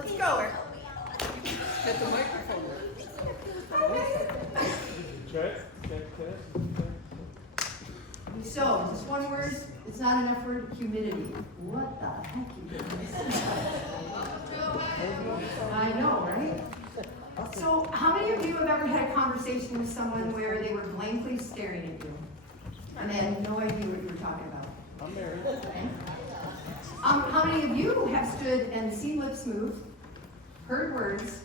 Let's go. Hit the microphone. Check. So, just one word, it's not enough word, humidity. What the heck, you guys? I know, right? So, how many of you have ever had a conversation with someone where they were blankly staring at you? And they had no idea what you were talking about? I'm married. Okay. How many of you have stood and seen lips move, heard words,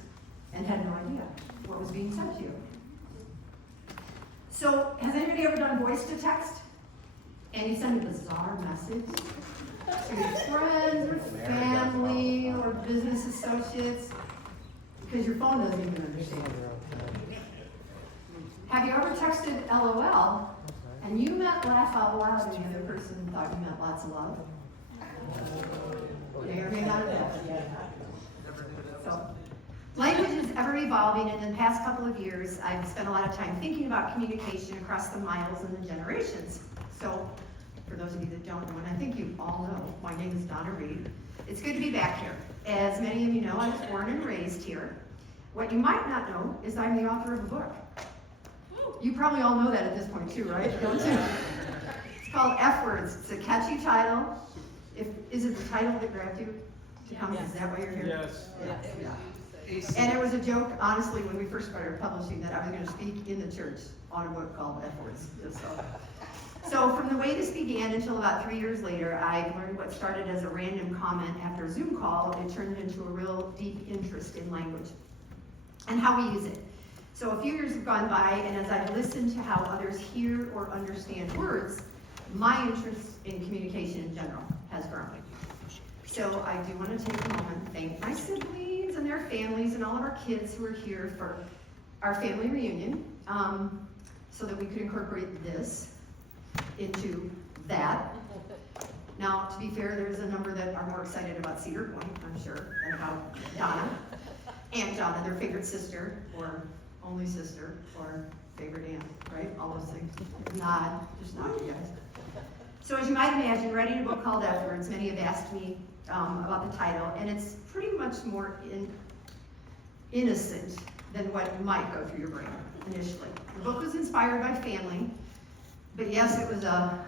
and had no idea what was being said to you? So, has anybody ever done voice to text? And you send a bizarre message to your friends or family or business associates because your phone doesn't even understand. Have you ever texted LOL and you meant laugh out loud and the other person thought you meant lots of love? May or may not have been. So, language is ever evolving, and in the past couple of years, I've spent a lot of time thinking about communication across the miles and the generations. So, for those of you that don't know, and I think you all know, my name is Donna Reed. It's good to be back here. As many of you know, I was born and raised here. What you might not know is I'm the author of a book. You probably all know that at this point too, right? Don't you? It's called F Words. It's a catchy title. Is it the title that grabbed you to come? Is that why you're here? Yes. Yeah. And it was a joke, honestly, when we first started publishing, that I was going to speak in the church on a book called F Words. So from the way this began until about 3 years later, I learned what started as a random comment after a Zoom call. It turned into a real deep interest in language and how we use it. So a few years have gone by, and as I've listened to how others hear or understand words, my interest in communication in general has grown. So I do want to take a moment and thank my siblings and their families and all of our kids who are here for our family reunion, so that we could incorporate this into that. Now, to be fair, there's a number that are more excited about Cedar Point, I'm sure, than about Donna. Aunt Donna, their favorite sister, or only sister, or favorite aunt, right? All those things. Nod, just nod, you guys. So as you might imagine, writing a book called F Words, many have asked me about the title, and it's pretty much more innocent than what might go through your brain initially. The book was inspired by family, but yes, it was a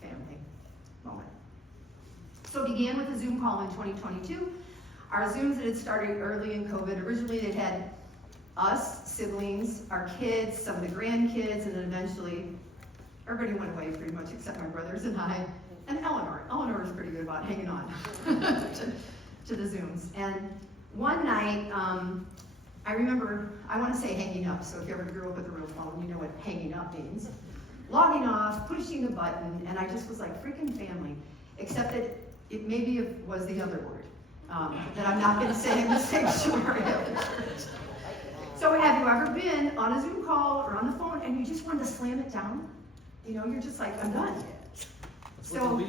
family moment. So it began with a Zoom call in 2022. Our Zooms that had started early in COVID, originally they had us, siblings, our kids, some of the grandkids, and then eventually everybody went away pretty much except my brothers and I, and Eleanor. Eleanor was pretty good about hanging on to the Zooms. And one night, I remember, I want to say hanging up, so if you ever grew up with a real phone, you know what hanging up means. Logging off, pushing the button, and I just was like freaking family, except that it maybe was the other word that I'm not going to say in the sanctuary of the church. So have you ever been on a Zoom call or on the phone and you just wanted to slam it down? You know, you're just like, I'm done. So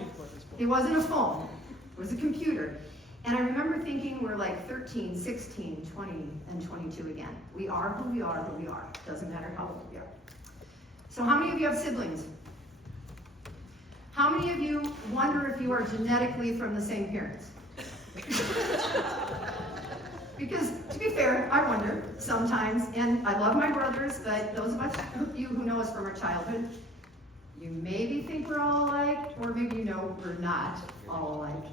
it wasn't a phone, it was a computer. And I remember thinking we're like 13, 16, 20, and 22 again. We are who we are, who we are. Doesn't matter how old we are. So how many of you have siblings? How many of you wonder if you are genetically from the same parents? Because, to be fair, I wonder sometimes, and I love my brothers, but those of you who know us from our childhood, you maybe think we're all alike, or maybe you know we're not all alike.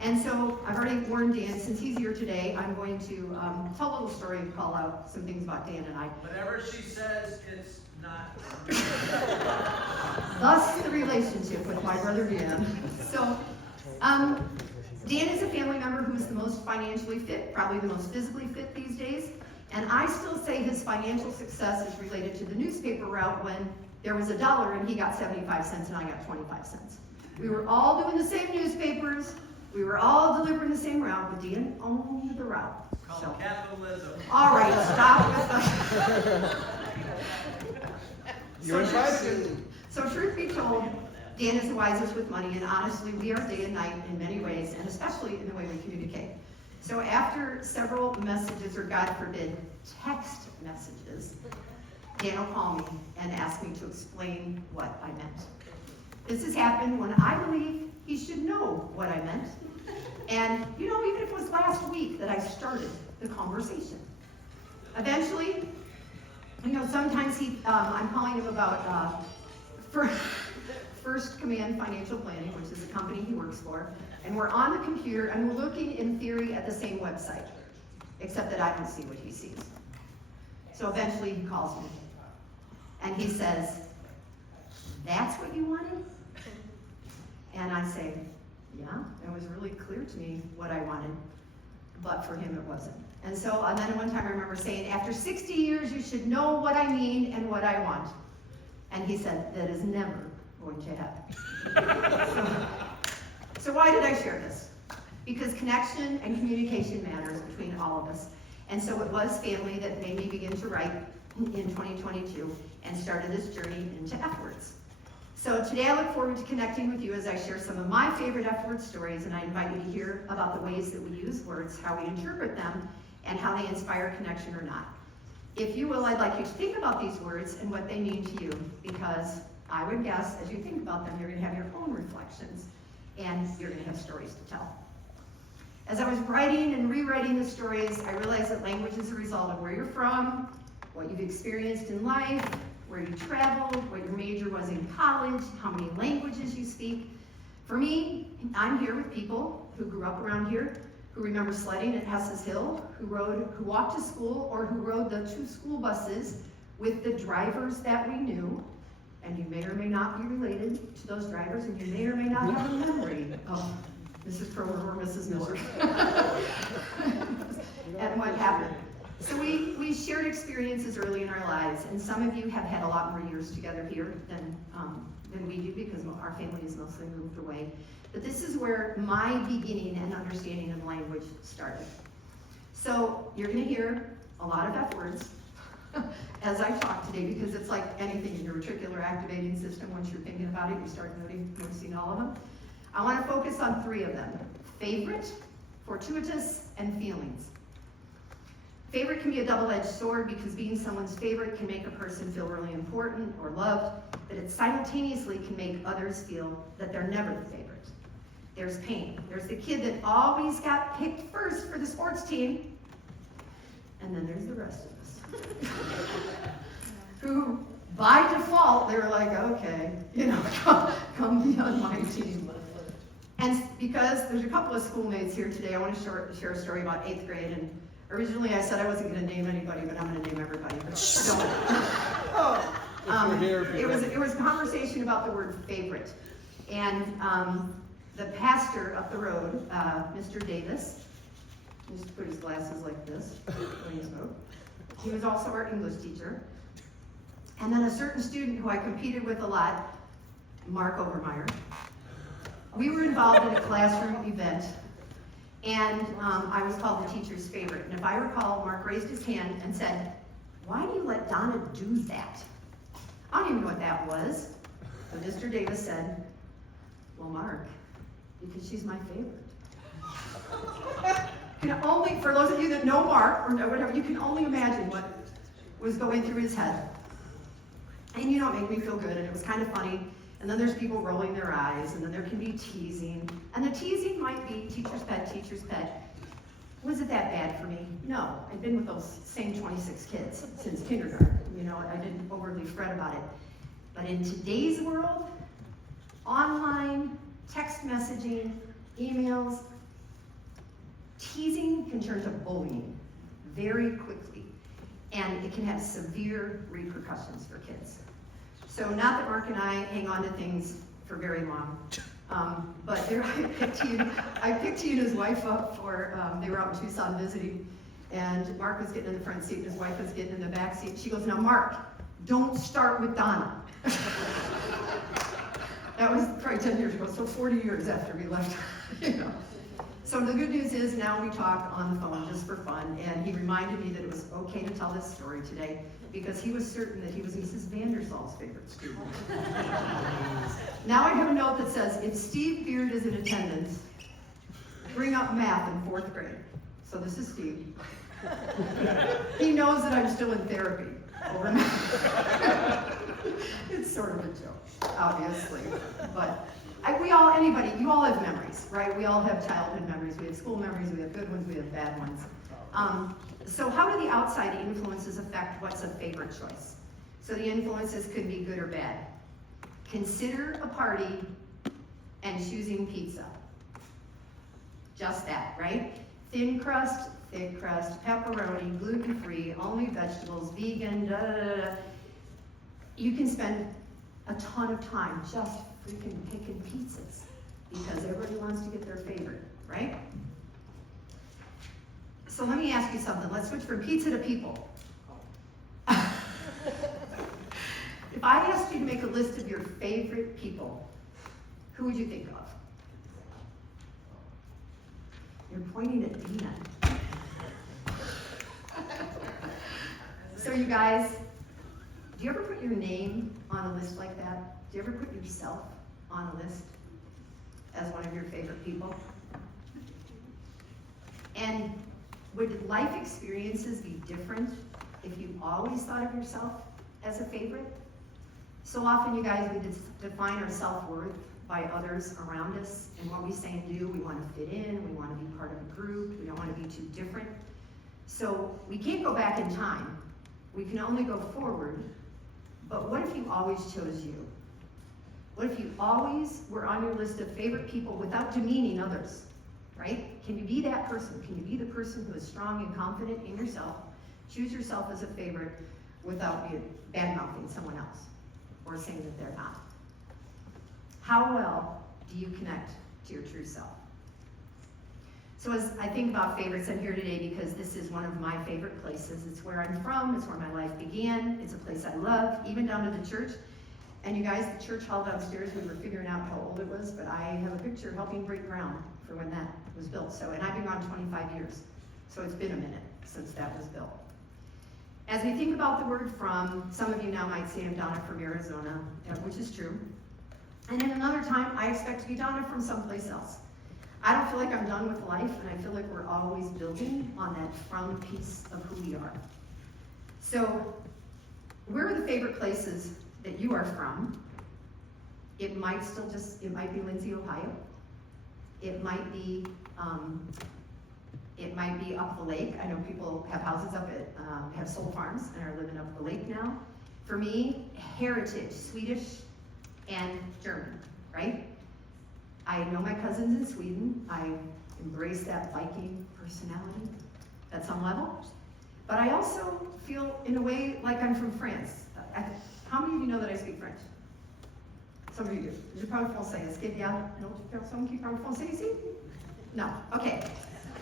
And so I've already warned Dan, since he's here today, I'm going to tell a little story and call out some things about Dan and I. Whatever she says, it's not. Thus the relationship with my brother Dan. So, Dan is a family member who's the most financially fit, probably the most physically fit these days. And I still say his financial success is related to the newspaper route when there was $1 and he got 75 cents and I got 25 cents. We were all doing the same newspapers. We were all delivering the same route, but Dan owned the route. Called capitalism. All right, stop You're invited. So truth be told, Dan is the wisest with money, and honestly, we are day and night in many ways, and especially in the way we communicate. So after several messages, or God forbid, text messages, Dan will call me and ask me to explain what I meant. This has happened when I believe he should know what I meant. And, you know, even if week that I started the conversation. Eventually, sometimes I'm calling him about First Command Financial Planning, which is the company he works for, and we're on the computer and we're looking in theory at the same website, except that I don't see what he sees. So eventually he calls me and he says, "That's what you wanted?" And I say, "Yeah, it was really clear to me what I wanted, but for him it wasn't." And then one time I remember saying, "After 60 years, you should know what I mean and what I want." And he said, "That is never going to happen." So why did I share this? Because connection and communication matters between all of us. And so it was family that made me begin to write in 2022 and started this journey into F words. So today I look forward to connecting with you as I share some of my favorite F word stories, and I invite you to hear about the ways that we use words, how we interpret them, and how they inspire connection or not. If you will, I'd like you to think about these words and what they mean to you, because I would guess as you think about them, you're going to have your own reflections, and you're going to have stories to tell. As I was writing and rewriting the stories, I realized that language is a result of where you're from, what you've experienced in life, where you traveled, what your major was in college, how many languages you speak. For me, I'm here with people who grew up around here, who remember sledding at Hess's Hill, who walked to school, or who rode the 2 school buses with the drivers that we knew. And you may or may not be related to those drivers, and you may or may not have a memory of Mrs. Kroger or Mrs. Miller and what happened. So we shared experiences early in our lives, and some of you have had a lot more years together here than we do, because our family has mostly moved away. But this is where my beginning and understanding of language started. So you're going to hear a lot of F words as I talk today, because it's like anything in your reticular activating system. Once you're thinking about it, you start noticing all of them. I want to focus on 3 of them: favorite, fortuitous, and feelings. Favorite can be a double-edged sword, because being someone's favorite can make a person feel really important or loved, but it simultaneously can make others feel that they're never the favorite. There's pain. There's the kid that always got picked first for the sports team, and then there's the rest of us who, by default, they were like, "Okay, come be on my team." And because there's a couple of schoolmates here today, I want to share a story about 8th grade. And originally I said I wasn't going to name anybody, but I'm going to name everybody. It was a conversation about the word favorite. And the pastor up the road, Mr. Davis, just put his glasses like this when he spoke. He was also our English teacher. And then a certain student who I competed with a lot, Mark Overmeyer. We were involved in a classroom event, and I was called the teacher's favorite. And if I recall, Mark raised his hand and said, "Why do you let Donna do that?" I don't even know what that was. But Mr. Davis said, "Well, Mark, because she's my favorite." For those of you that know Mark, or whatever, you can only imagine what was going through his head. And it made me feel good, and it was kind of funny. And then there's people rolling their eyes, and then there can be teasing. And the teasing might be teacher's pet, teacher's pet. Was it that bad for me? No. I'd been with those same 26 kids since kindergarten. I didn't overly fret about it. But in today's world, online, text messaging, emails, teasing can turn to bullying very quickly. And it can have severe repercussions for kids. So not that Mark and I hang on to things for very long, but there I picked he and his wife up they were out in Tucson visiting, and Mark was getting in the front seat and his wife was getting in the back seat. She goes, "Now Mark, don't start with Donna." That was probably 10 years ago, so 40 years after we left. So the good news is now we talk on the phone just for fun, and he reminded me that it was okay to tell this story today, because he was certain that he was Mrs. Vandersal's favorite student. Now I have a note that says, "If Steve Beard is in attendance, bring up math in 4th grade." So this is Steve. He knows that I'm still in therapy over math. It's sort of a joke, obviously, but Anybody, you all have memories, right? We all have childhood memories. We have school memories, we have good ones, we have bad ones. So how do the outside influences affect what's a favorite choice? So the influences could be good or bad. Consider a party and choosing pizza. Just that, right? Thin crust, thick crust, pepperoni, gluten-free, only vegetables, vegan, da da da da. You can spend a ton of time just freaking picking pizzas because everybody wants to get their favorite, right? So let me ask you something. Let's switch from pizza to people. If I asked you to make a list of your favorite people, who would you think of? You're pointing at Donna. So you guys, do you ever put your name on a list like that? Do you ever put yourself on a list as one of your favorite people? And would life experiences be different if you always thought of yourself as a favorite? So often, you guys, we define our self-worth by others around us and what we say and do. We want to fit in, we want to be part of a group, we don't want to be too different. So we can't go back in time. We can only go forward. But what if you always chose you? What if you always were on your list of favorite people without demeaning others, right? Can you be that person? Can you be the person who is strong and confident in yourself, choose yourself as a favorite without bad-mouthing someone else or saying that they're not? How well do you connect to your true self? So as I think about favorites, I'm here today because this is one of my favorite places. It's where I'm from, it's where my life began, it's a place I love, even down to the church. And you guys, the church hall downstairs, we were figuring out how old it was, but I have a picture helping break ground for when that was built. So, and I've been gone 25 years, so it's been a minute since that was built. As we think about the word from, some of you now might say I'm Donna from Arizona, which is true. And in another time, I expect to be Donna from someplace else. I don't feel like I'm done with life, and I feel like we're always building on that from piece of who we are. So, where are the favorite places that you are from? It might be Lindsey, Ohio. It might be up the lake. I know people have houses up at, have soul farms and are living up the lake now. For me, heritage, Swedish and German, right? I know my cousins in Sweden. I embrace that Viking personality at some level. But I also feel, in a way, like I'm from France. How many of you know that I speak French? Some of you do. Je parle français. Est-ce qu'il y a une autre personne qui parle français ici? No. Okay.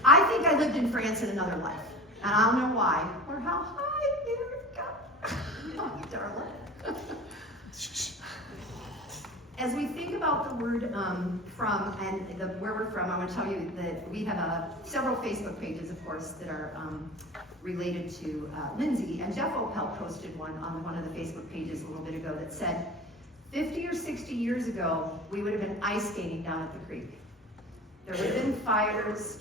I think I lived in France in another life. And I don't know why. Or how high it got. Oh, darling. As we think about the word from and where we're from, I want to tell you that we have several Facebook pages, of course, that are related to Lindsey. And Jeff Opel posted one on one of the Facebook pages a little bit ago that said, 50 or 60 years ago, we would have been ice skating down at the creek. There would have been fires.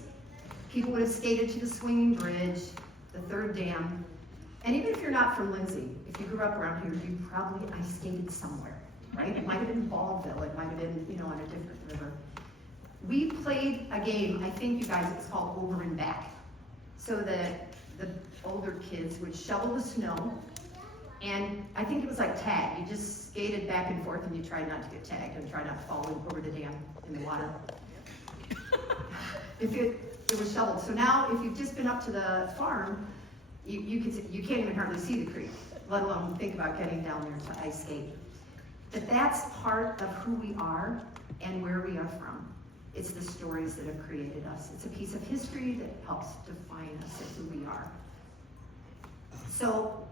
People would have skated to the swinging bridge, the third dam. And even if you're not from Lindsey, if you grew up around here, you probably ice skated somewhere. Right? It might have been Baldville, it might have been, on a different river. We played a game, I think you guys, it's called Over and Back. So the older kids would shovel the snow, and I think it was like tag. You just skated back and forth and you tried not to get tagged and tried not to fall over the dam in the water. If it was shoveled. So now, if you've just been up to the farm, you can't even hardly see the creek, let alone think about getting down there to ice skate. But that's part of who we are and where we are from. It's the stories that have created us. It's a piece of history that helps define us as who we are. So,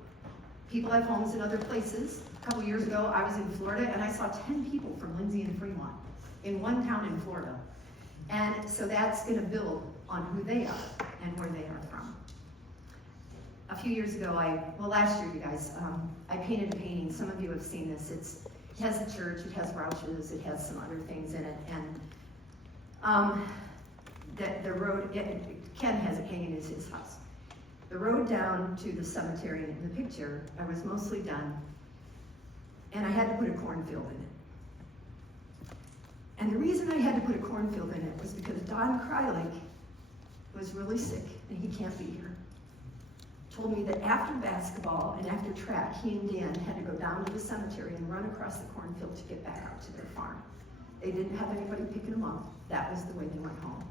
people have homes in other places. A couple years ago, I was in Florida, and I saw 10 people from Lindsey and Fremont in one town in Florida. And so that's going to build on who they are and where they are from. A few years ago, last year, you guys, I painted a painting. Some of you have seen this. It has a church, it has Rouches, it has some other things in it, and the road, Ken has it hanging in his house. The road down to the cemetery in the picture, I was mostly done, and I had to put a cornfield in it. And the reason I had to put a cornfield in it was because Don Krylik was really sick, and he can't be here. Told me that after basketball and after track, he and Dan had to go down to the cemetery and run across the cornfield to get back out to their farm. They didn't have anybody picking them up. That was the way they went home.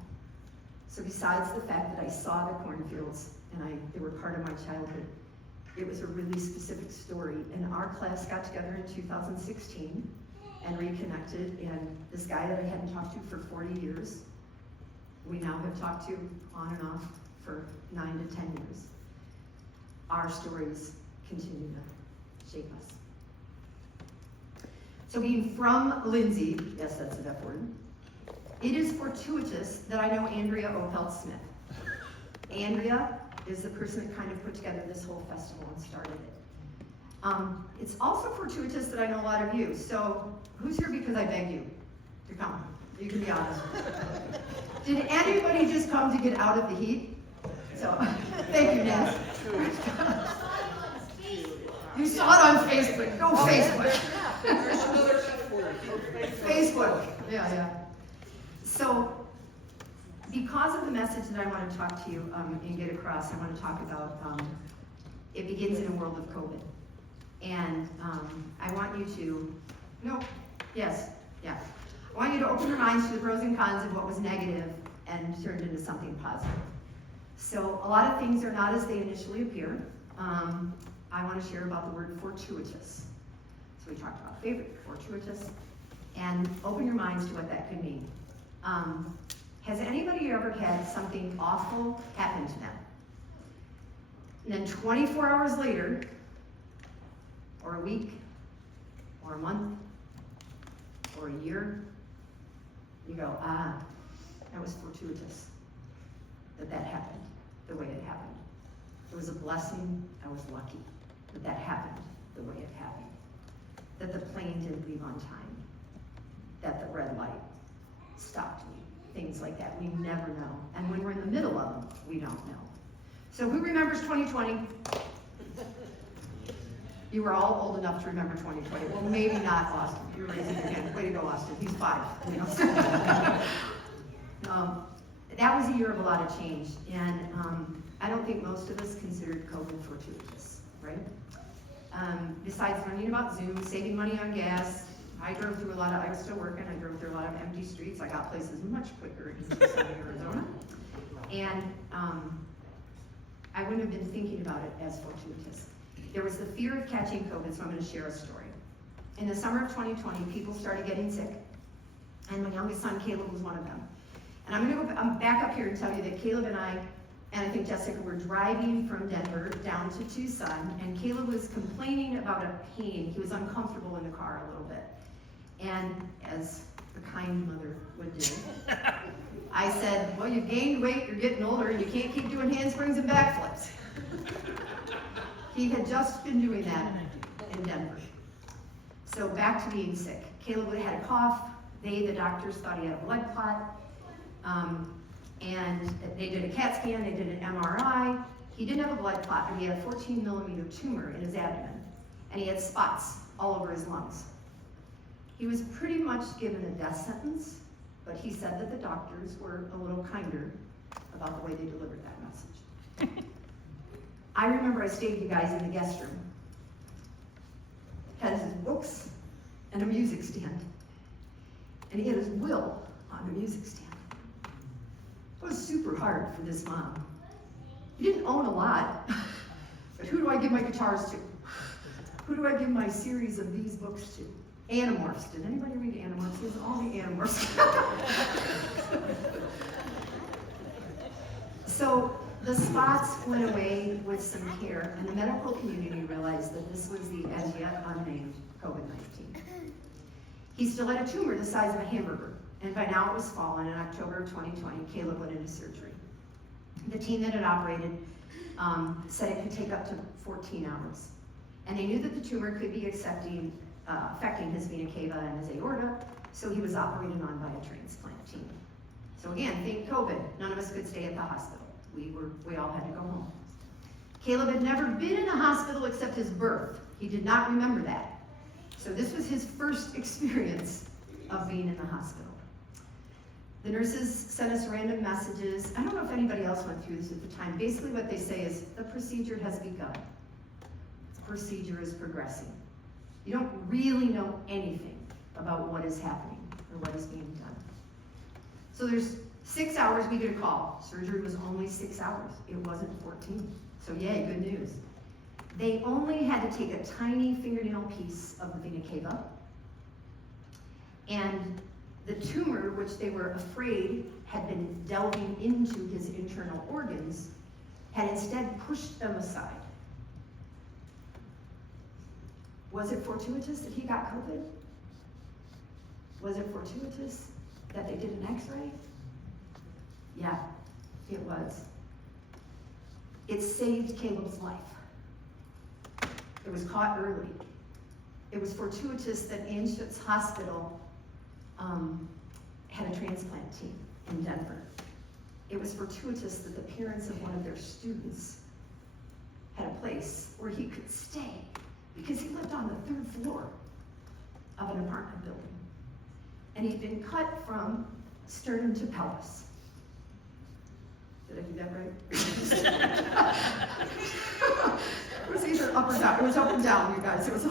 So besides the fact that I saw the cornfields and they were part of my childhood, it was a really specific story. And our class got together in 2016 and reconnected, and this guy that I hadn't talked to for 40 years, we now have talked to on and off for 9 to 10 years. Our stories continue to shape us. So being from Lindsey, yes, that's an F word, it is fortuitous that I know Andrea Opelt Smith. Andrea is the person that kind of put together this whole festival and started it. It's also fortuitous that I know a lot of you. So who's here because I begged you to come? You can be honest. Did anybody just come to get out of the heat? So, thank you, Naz. You saw it on Facebook. Go Facebook. There's another F word. Facebook. Yeah. So, because of the message that I want to talk to you and get across, I want to talk about it begins in a world of COVID. And I want you to, I want you to open your minds to the pros and cons of what was negative and turned into something positive. So a lot of things are not as they initially appear. I want to share about the word fortuitous. So we talked about favorite, fortuitous, and open your minds to what that could mean. Has anybody ever had something awful happen to them? And then 24 hours later, or a week, or a month, or a year, you go, that was fortuitous that happened the way it happened. It was a blessing. I was lucky that happened the way it happened. That the plane didn't leave on time. That the red light stopped me. Things like that. We never know. And when we're in the middle of them, we don't know. So who remembers 2020? You were all old enough to remember 2020. Well, maybe not Austin. You're raising your hand. Way to go, Austin. He's 5. You know? That was a year of a lot of change, and I don't think most of us considered COVID fortuitous, right? Besides learning about Zoom, saving money on gas, I drove through I was still working, I drove through a lot of empty streets. I got places much quicker in Tucson, Arizona. And I wouldn't have been thinking about it as fortuitous. There was the fear of catching COVID, so I'm going to share a story. In the summer of 2020, people started getting sick, and my youngest son, Caleb, was one of them. And I'm back up here and tell you that Caleb and I think Jessica, were driving from Denver down to Tucson, and Caleb was complaining about a pain. He was uncomfortable in the car a little bit. And as the kind mother would do, I said, well, you've gained weight, you're getting older, and you can't keep doing handsprings and backflips. He had just been doing that in Denver. So back to being sick. Caleb had a cough. The doctors thought he had a blood clot. And they did a CAT scan, they did an MRI. He didn't have a blood clot, but he had a 14-millimeter tumor in his abdomen. And he had spots all over his lungs. He was pretty much given a death sentence, but he said that the doctors were a little kinder about the way they delivered that message. I remember I stayed with you guys in the guest room. Had his books and a music stand. And he had his will on the music stand. It was super hard for this mom. He didn't own a lot, but who do I give my guitars to? Who do I give my series of these books to? Animorphs. Did anybody read Animorphs? There's all the Animorphs. So the spots went away with some care, and the medical community realized that this was the as yet unnamed COVID-19. He still had a tumor the size of a hamburger, and by now it was fall, and in October of 2020, Caleb went into surgery. The team that had operated said it could take up to 14 hours. And they knew that the tumor could be affecting his vena cava and his aorta, so he was operated on by a transplant team. So again, think COVID. None of us could stay at the hospital. We all had to go home. Caleb had never been in a hospital except his birth. He did not remember that. So this was his first experience of being in the hospital. The nurses sent us random messages. I don't know if anybody else went through this at the time. Basically what they say is, the procedure has begun. The procedure is progressing. You don't really know anything about what is happening or what is being done. So there's 6 hours we get a call. Surgery was only 6 hours. It wasn't 14. So yay, good news. They only had to take a tiny fingernail piece of the vena cava, and the tumor, which they were afraid had been delving into his internal organs, had instead pushed them aside. Was it fortuitous that he got COVID? Was it fortuitous that they did an x-ray? Yeah, it was. It saved Caleb's life. It was caught early. It was fortuitous that Anschutz Hospital had a transplant team in Denver. It was fortuitous that the parents of one of their students had a place where he could stay, because he lived on the 3rd floor of an apartment building. And he'd been cut from sternum to pelvis. Did I do that right? It was either up or down. It was up and down, you guys. It was.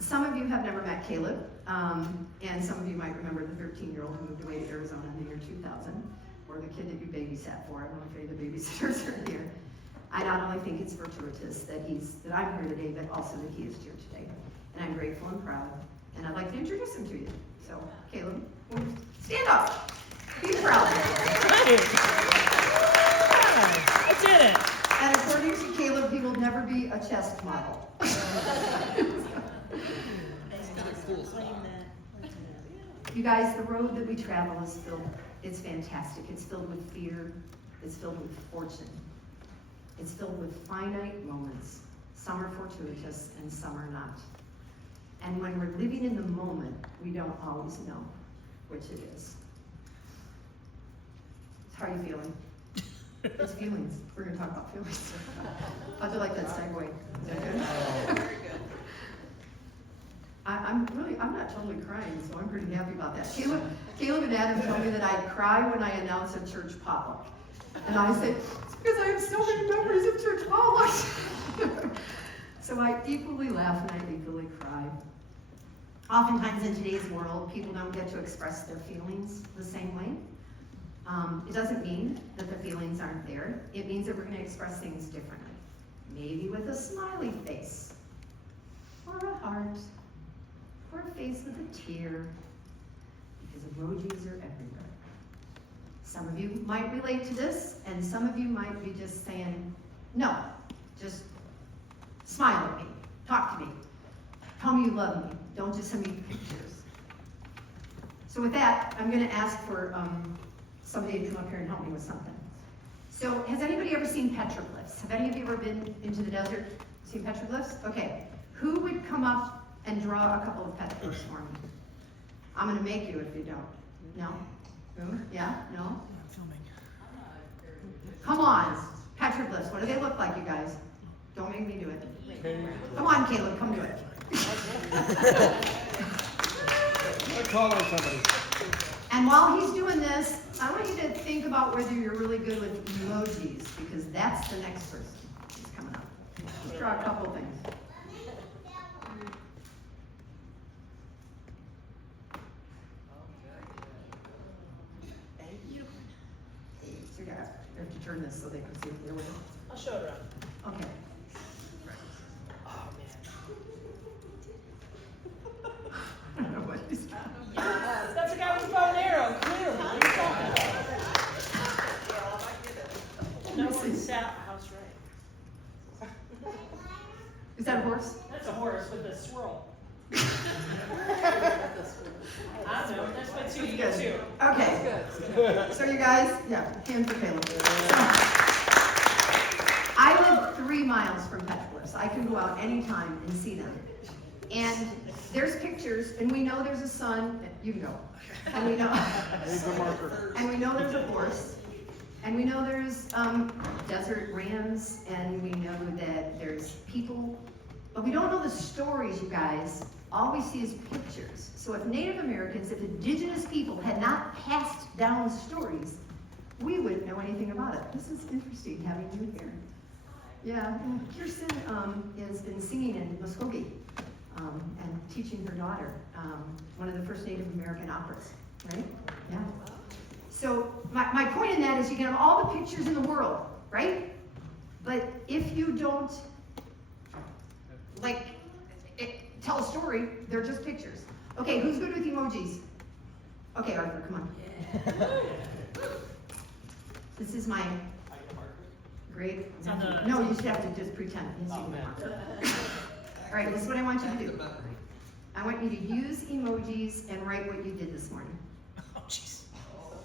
Some of you have never met Caleb, and some of you might remember the 13-year-old who moved away to Arizona in the year 2000, or the kid that you babysat for. I don't know if any of the babysitters are here. I not only think it's fortuitous that I'm here today, but also that he is here today. And I'm grateful and proud, and I'd like to introduce him to you. So, Caleb, stand up. Be proud. I did it. And according to Caleb, he will never be a chest model. You guys, the road that we travel is it's fantastic. It's filled with fear. It's filled with fortune. It's filled with finite moments. Some are fortuitous and some are not. And when we're living in the moment, we don't always know which it is. How are you feeling? It's feelings. We're going to talk about feelings. How'd you like that segue? Is that good? Very good. I'm not totally crying, so I'm pretty happy about that. Caleb and Adam told me that I cry when I announce a church potluck. And I say, it's because I have so many memories of church potlucks. So I equally laugh and I equally cry. Oftentimes in today's world, people don't get to express their feelings the same way. It doesn't mean that the feelings aren't there. It means that we're going to express things differently. Maybe with a smiley face, or a heart, or a face with a tear, because emojis are everywhere. Some of you might relate to this, and some of you might be just saying, no, just smile at me, talk to me, tell me you love me, don't just send me pictures. So with that, I'm going to ask for somebody to come up here and help me with something. So has anybody ever seen petroglyphs? Have any of you ever been into the desert, seen petroglyphs? Okay, who would come up and draw a couple of petroglyphs for me? I'm going to make you if you don't. No? Who? Yeah? No? I'm filming. Come on, petroglyphs. What do they look like, you guys? Don't make me do it. Okay. Come on, Caleb, come do it. I'm calling somebody. And while he's doing this, I want you to think about whether you're really good with emojis, because that's the next person who's coming up. Let's draw a couple things. So you have to turn this so they can see if they're with it. I'll show it around. Okay. Oh, man. I don't know what he's That's a guy with a bow and arrow, clearly. What are you talking about? No one sat house right. Is that a horse? That's a horse with a swirl. I know, that's my two, you get two. Okay. Good. So you guys, yeah, hand for Caleb. I live 3 miles from petroglyphs. I can go out anytime and see them. And there's pictures, and we know there's a sun. You can go. And we know. Here's the marker. And we know there's a horse. And we know there's desert rams, and we know that there's people. But we don't know the stories, you guys, all we see is pictures. So if Native Americans, if indigenous people had not passed down stories, we wouldn't know anything about it. This is interesting having you here. Yeah, Kirsten has been singing in Muskogee and teaching her daughter one of the first Native American operas, right? Yeah. So my point in that is you can have all the pictures in the world, right? But if you don't, tell a story, they're just pictures. Okay, who's good with emojis? Okay, Arthur, come on. This is my great. No, you should have to just pretend. Yes, you can. All right, this is what I want you to do. I want you to use emojis and write what you did this morning. Oh, jeez.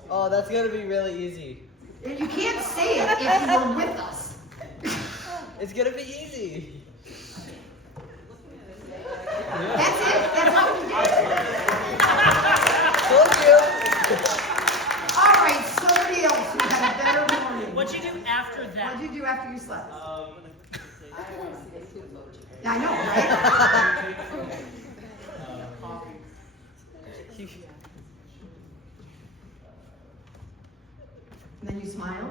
Oh, that's gonna be really easy. You can't say it if you were with us. It's gonna be easy. That's it? That's all you did? Told you. All right, somebody else who had a better morning. What'd you do after that? What'd you do after you slept? I know, right? And then you smile.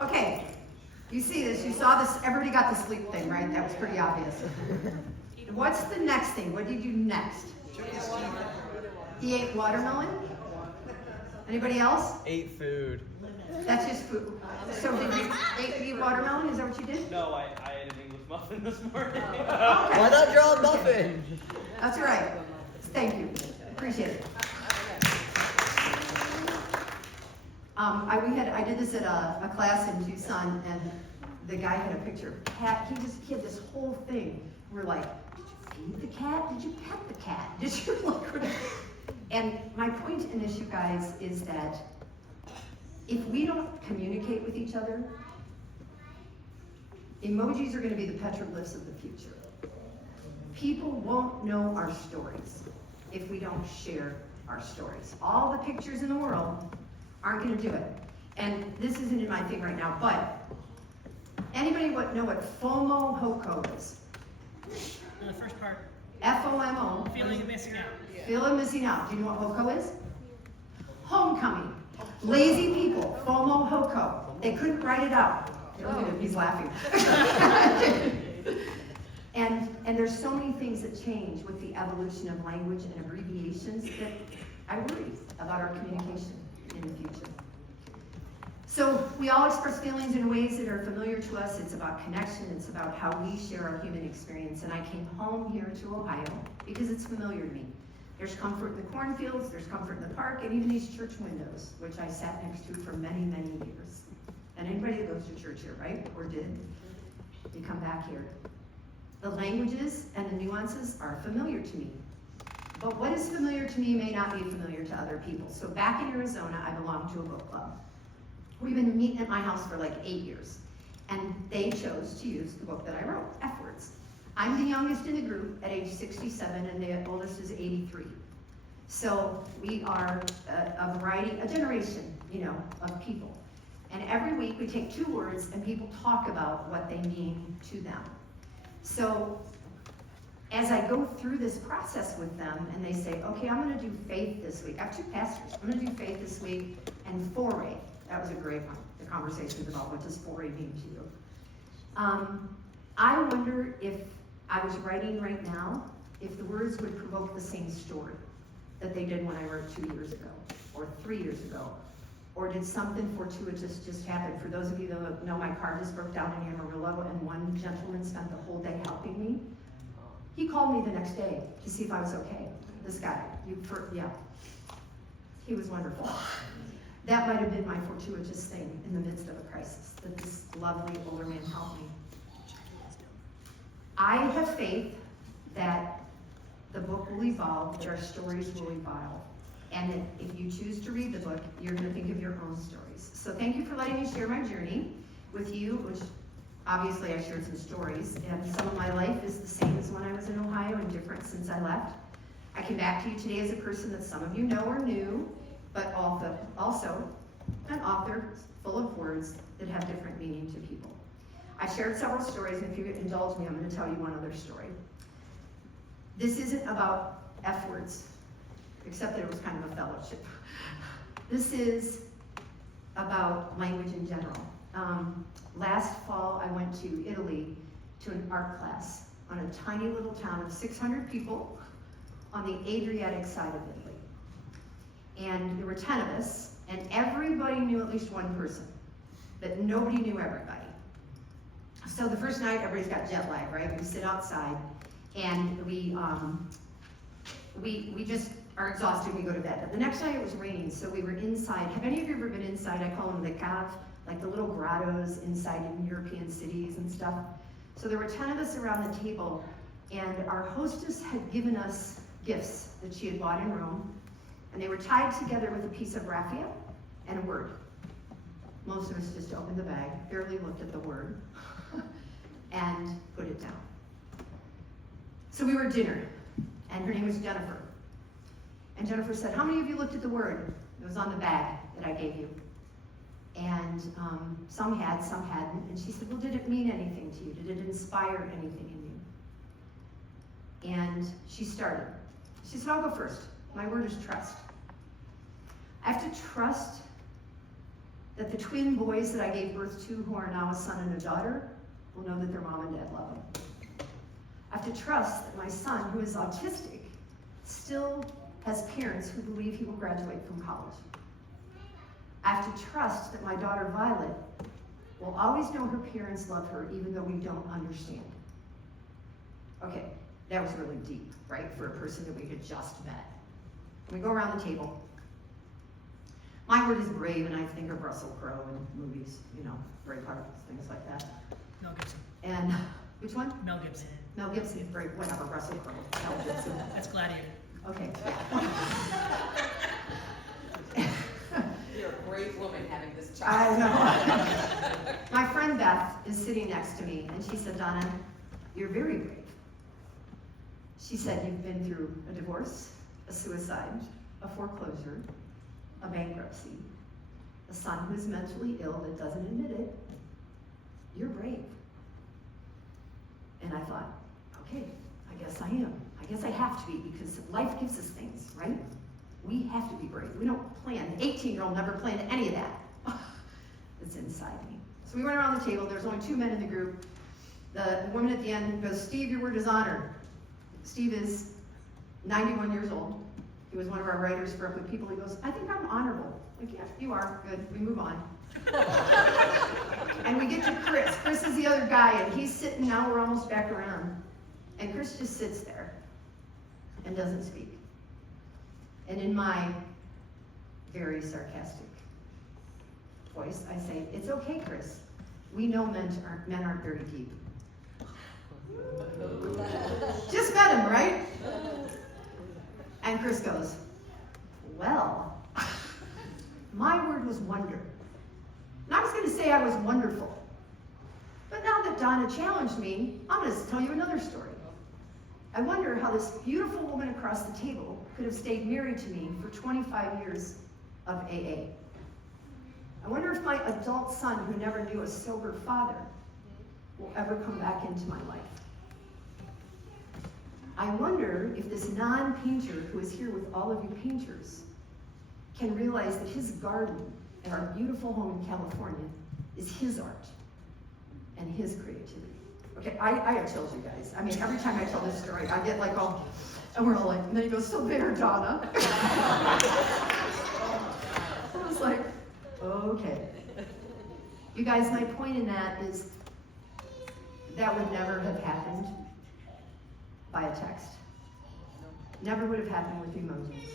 Okay, you see this, you saw this, everybody got the sleep thing, right? That was pretty obvious. What's the next thing? What do you do next? He ate watermelon? Anybody else? Ate food. That's just food. So did you eat watermelon? Is that what you did? No, I ate an English muffin this morning. Why not draw a muffin? That's all right. Thank you. Appreciate it. I did this at a class in Tucson, and the guy had a picture of a cat. He had this whole thing. We're like, did you feed the cat? Did you pet the cat? Did you look? And my point in this, you guys, is that if we don't communicate with each other, emojis are going to be the petroglyphs of the future. People won't know our stories if we don't share our stories. All the pictures in the world aren't going to do it. And this isn't in my thing right now, but anybody know what FOMO HOCO is? The first part. FOMO. Feeling of missing out. Feeling of missing out. Do you know what HOCO is? Homecoming. Lazy people. FOMO HOCO. They couldn't write it out. Look at him, he's laughing. And there's so many things that change with the evolution of language and abbreviations that I worry about our communication in the future. So we all express feelings in ways that are familiar to us. It's about connection. It's about how we share our human experience. And I came home here to Ohio because it's familiar to me. There's comfort in the cornfields, there's comfort in the park, and even these church windows, which I sat next to for many, many years. And anybody that goes to church here, right, or did, you come back here. The languages and the nuances are familiar to me. But what is familiar to me may not be familiar to other people. So back in Arizona, I belong to a book club. We've been meeting at my house for like 8 years. And they chose to use the book that I wrote, F Words. I'm the youngest in the group at age 67, and the oldest is 83. So we are a variety, a generation, of people. And every week we take 2 words and people talk about what they mean to them. So as I go through this process with them and they say, okay, I'm gonna do faith this week. I have 2 pastors. I'm gonna do faith this week and foray. That was a great one. The conversations about what does foray mean to you. I wonder if I was writing right now, if the words would provoke the same story that they did when I wrote 2 years ago or 3 years ago. Or did something fortuitous just happen? For those of you that know, my car just broke down in Amarillo, and one gentleman spent the whole day helping me. He called me the next day to see if I was okay. This guy, he was wonderful. That might have been my fortuitous thing in the midst of a crisis, that this lovely older man helped me. I have faith that the book will evolve, that our stories will evolve. And that if you choose to read the book, you're going to think of your own stories. So thank you for letting me share my journey with you, which obviously I shared some stories. And some of my life is the same as when I was in Ohio and different since I left. I came back to you today as a person that some of you know or knew, but also an author, full of words that have different meaning to people. I shared several stories, and if you indulge me, I'm going to tell you one other story. This isn't about F words, except that it was kind of a fellowship. This is about language in general. Last fall, I went to Italy to an art class on a tiny little town of 600 people on the Adriatic side of Italy. And there were 10 of us, and everybody knew at least one person, but nobody knew everybody. So the first night, everybody's got jet lag, right? We sit outside, and we just are exhausted, we go to bed. But the next night it was raining, so we were inside. Have any of you ever been inside? I call them the cave, like the little grottos inside in European cities and stuff. So there were 10 of us around the table, and our hostess had given us gifts that she had bought in Rome, and they were tied together with a piece of raffia and a word. Most of us just opened the bag, barely looked at the word, and put it down. So we were at dinner, and her name was Jennifer. And Jennifer said, "How many of you looked at the word?" It was on the bag that I gave you. And some had, some hadn't. And she said, "Well, did it mean anything to you? Did it inspire anything in you?" And she started. She said, "I'll go first. My word is trust. I have to trust that the twin boys that I gave birth to, who are now a son and a daughter, will know that their mom and dad love them. I have to trust that my son, who is autistic, still has parents who believe he will graduate from college. I have to trust that my daughter Violet will always know her parents love her even though we don't understand." Okay, that was really deep, right, for a person that we had just met. We go around the table. My word is brave, and I think of Russell Crowe in movies, you know, Braveheart, things like that. Mel Gibson. And, which one? Mel Gibson. Mel Gibson, brave, whatever, Russell Crowe, Mel Gibson. That's Gladiator. Okay. You're a brave woman having this I child. know. My friend Beth is sitting next to me, and she said, "Donna, you're very brave." She said, "You've been through a divorce, a suicide, a foreclosure, a bankruptcy, a son who is mentally ill that doesn't admit it. You're brave." And I thought, okay, I guess I am. I guess I have to be, because life gives us things, right? We have to be brave. We don't plan. The 18-year-old never planned any of that. It's inside me. So we went around the table. There's only 2 men in the group. The woman at the end goes, "Steve, your word is honor." Steve is 91 years old. He was one of our writers for Up With People. He goes, "I think I'm honorable." Like, "Yeah, you are." Good. We move on. And we get to Chris. Chris is the other guy, and he's sitting now. We're almost back around. And Chris just sits there and doesn't speak. And in my very sarcastic voice, I say, "It's okay, Chris. We know men aren't very deep." Just met him, right? And Chris goes, "Well, my word was wonder. And I was going to say I was wonderful. But now that Donna challenged me, I'm going to tell you another story. I wonder how this beautiful woman across the table could have stayed married to me for 25 years of AA. I wonder if my adult son, who never knew a sober father, will ever come back into my life. I wonder if this non-painter who is here with all of you painters can realize that his garden at our beautiful home in California is his art and his creativity." Okay, I have chills, you guys. I mean, every time I tell this story, I get like all, and we're all like, and then he goes, "So there, Donna." I was like, okay. You guys, my point in that is that would never have happened by a text. Never would have happened with emojis.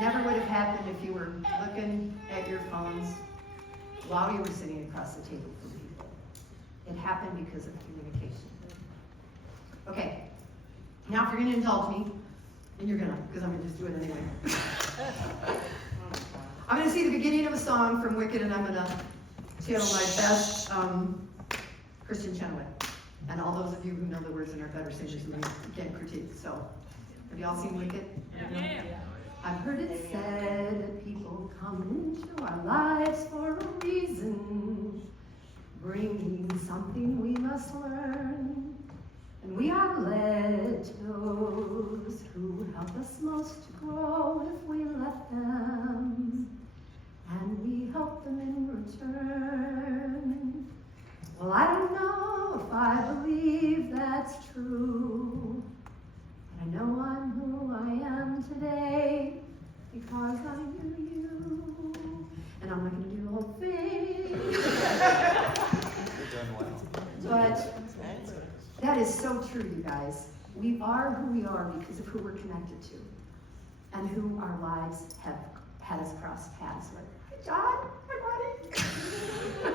Never would have happened if you were looking at your phones while you were sitting across the table from people. It happened because of communication. Okay, now if you're going to indulge me, and you're going to, because I'm going to just do it anyway. I'm going to see the beginning of a song from Wicked, and I'm going to channel my best Christian Chenoweth. And all those of you who know the words and are better singers than me can't critique. So, have you all seen Wicked? Yeah. I've heard it said that people come into our lives for a reason, bringing something we must learn. And we are led to those who help us most to grow if we let them, and we help them in return. Well, I don't know if I believe that's true, but I know I'm who I am today because I knew you. And I'm not going to do the whole thing. But that is so true, you guys. We are who we are because of who we're connected to and who our lives have had us cross paths with. Hi, John. Hi, buddy.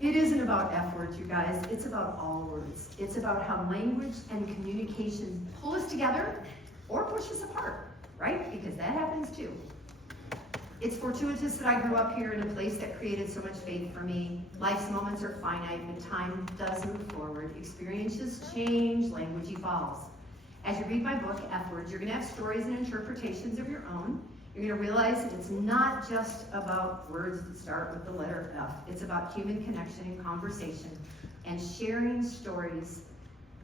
It isn't about F words, you guys. It's about all words. It's about how language and communication pull us together or push us apart, right? Because that happens too. It's fortuitous that I grew up here in a place that created so much faith for me. Life's moments are finite, but time does move forward. Experiences change, language evolves. As you read my book, F Words, you're going to have stories and interpretations of your own. You're going to realize that it's not just about words that start with the letter F. It's about human connection and conversation and sharing stories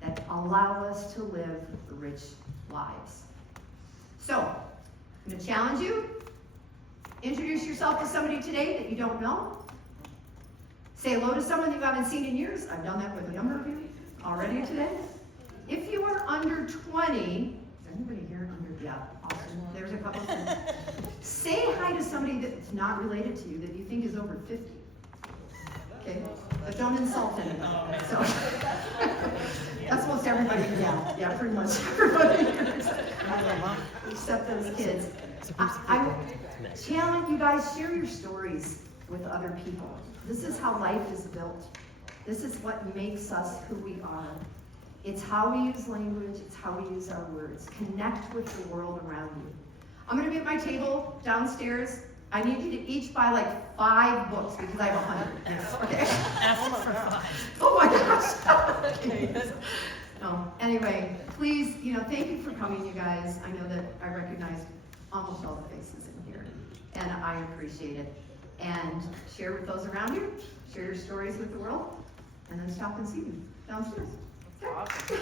that allow us to live rich lives. So, I'm going to challenge you. Introduce yourself to somebody today that you don't know. Say hello to someone you haven't seen in years. I've done that with a number of you already today. If you are under 20, is anybody here under, yeah, awesome. There's a couple. Say hi to somebody that's not related to you that you think is over 50. Okay? But don't insult anybody. So, that's most everybody, yeah, pretty much everybody here, except those kids. I challenge you guys, share your stories with other people. This is how life is built. This is what makes us who we are. It's how we use language, it's how we use our words. Connect with the world around you. I'm gonna be at my table downstairs. I need you to each buy like 5 books because I have 100. Okay? F for 5. Oh my gosh. No, anyway, please, thank you for coming, you guys. I know that I recognize almost all the faces in here, and I appreciate it. And share with those around you, share your stories with the world, and then stop and see you downstairs. Okay? Awesome.